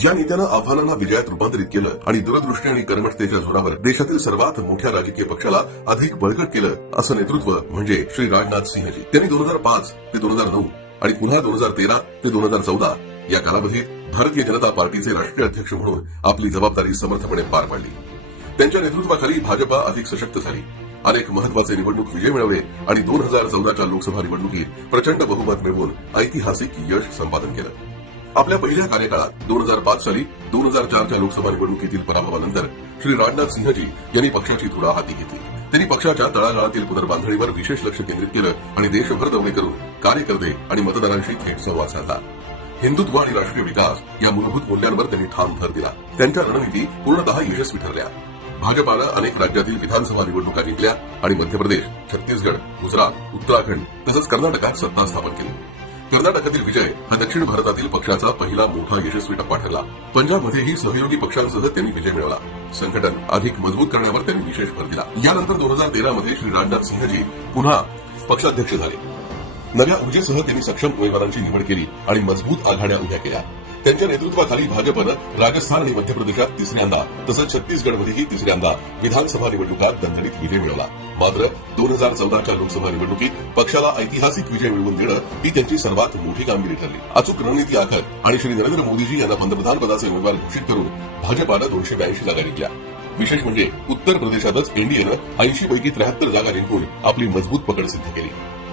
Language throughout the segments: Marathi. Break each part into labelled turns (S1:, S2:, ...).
S1: ज्या नेत्यानं आव्हानांना विजयात रूपांतरित केलं आणि दूरदृष्टी आणि कर्मठतेच्या जोरावर देशातील सर्वात मोठ्या राजकीय पक्षाला अधिक बळकट केलं असं नेतृत्व म्हणजे श्री राजनाथ सिंहजी. त्यांनी दोन हजार पाच ते दोन हजार नऊ आणि पुन्हा दोन हजार तेरा ते दोन हजार चौदा या कालावधीत भारतीय जनता पार्टीचे राष्ट्रीय अध्यक्ष म्हणून आपली जबाबदारी समर्थपणे पार पाडली. त्यांच्या नेतृत्वाखाली भाजपा अधिक सशक्त झाली. अनेक महत्त्वाचे निवडणूक विजय मिळवले आणि दोन हजार चौदाच्या लोकसभा निवडणुकीत प्रचंड बहुमत मिळवून ऐतिहासिक यश संपादन केलं. आपल्या पहिल्या कार्यकाळात दोन हजार पाच साली दोन हजार चारच्या लोकसभा निवडणुकीतील पराभवानंतर श्री राजनाथ सिंहजी यांनी पक्षाची धुरा हाती घेतली. त्यांनी पक्षाच्या तळागाळातील पुनर्बांधणीवर विशेष लक्ष केंद्रित केलं आणि देशभर दौरे करून कार्यकर्ते आणि मतदारांशी थेट संवाद साधला. हिंदुत्व आणि राष्ट्रीय विकास या मूलभूत मूल्यांवर त्यांनी ठाम भर दिला. त्यांच्या रणनीती पूर्णतः यशस्वी ठरल्या. भाजपानं अनेक राज्यातील विधानसभा निवडणुका जिंकल्या आणि मध्य प्रदेश छत्तीसगड गुजरात उत्तराखंड तसंच कर्नाटकात सत्ता स्थापन केली. कर्नाटकातील विजय हा दक्षिण भारतातील पक्षाचा पहिला मोठा यशस्वी टप्पा ठरला. पंजाबमध्येही सहयोगी पक्षांसह त्यांनी विजय मिळवला. संघटन अधिक मजबूत करण्यावर त्यांनी विशेष भर दिला. यानंतर दोन हजार तेरा मध्ये श्री राजनाथ सिंहजी पुन्हा पक्षाध्यक्ष झाले. नव्या ऊर्जेसह त्यांनी सक्षम उमेदवारांची निवड केली आणि मजबूत आघाड्या उभ्या केल्या. त्यांच्या नेतृत्वाखाली भाजपनं राजस्थान आणि मध्य प्रदेशात तिसऱ्यांदा तसंच छत्तीसगडमध्येही तिसऱ्यांदा विधानसभा निवडणुकात दणदणीत विजय मिळवला. मात्र दोन हजार चौदाच्या लोकसभा निवडणुकीत पक्षाला ऐतिहासिक विजय मिळवून देणं ही त्यांची सर्वात मोठी कामगिरी ठरली. अचूक रणनीती आखत आणि श्री नरेंद्र मोदीजी यांना पंतप्रधान पदाचे उमेदवार घोषित करून भाजपानं दोनशे ब्याऐंशी जागा जिंकल्या. विशेष म्हणजे उत्तर प्रदेशातच एनडीएनं ऐंशी पैकी त्र्याहत्तर जागा जिंकून आपली मजबूत पकड सिद्ध केली.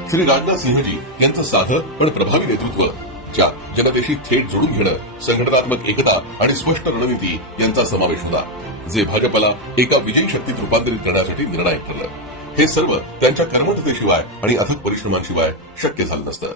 S1: श्री राजनाथ सिंहजी यांचं साधं पण प्रभावी नेतृत्व. च्या जनतेशी थेट जोडून घेणं संघटनात्मक एकता आणि स्पष्ट रणनीती यांचा समावेश होता. जे भाजपला एका विजयी शक्तीत रूपांतरित करण्यासाठी निर्णायक ठरलं. हे सर्व त्यांच्या कर्मठतेशिवाय आणि अथक परिश्रमांशिवाय शक्य झालं नसतं.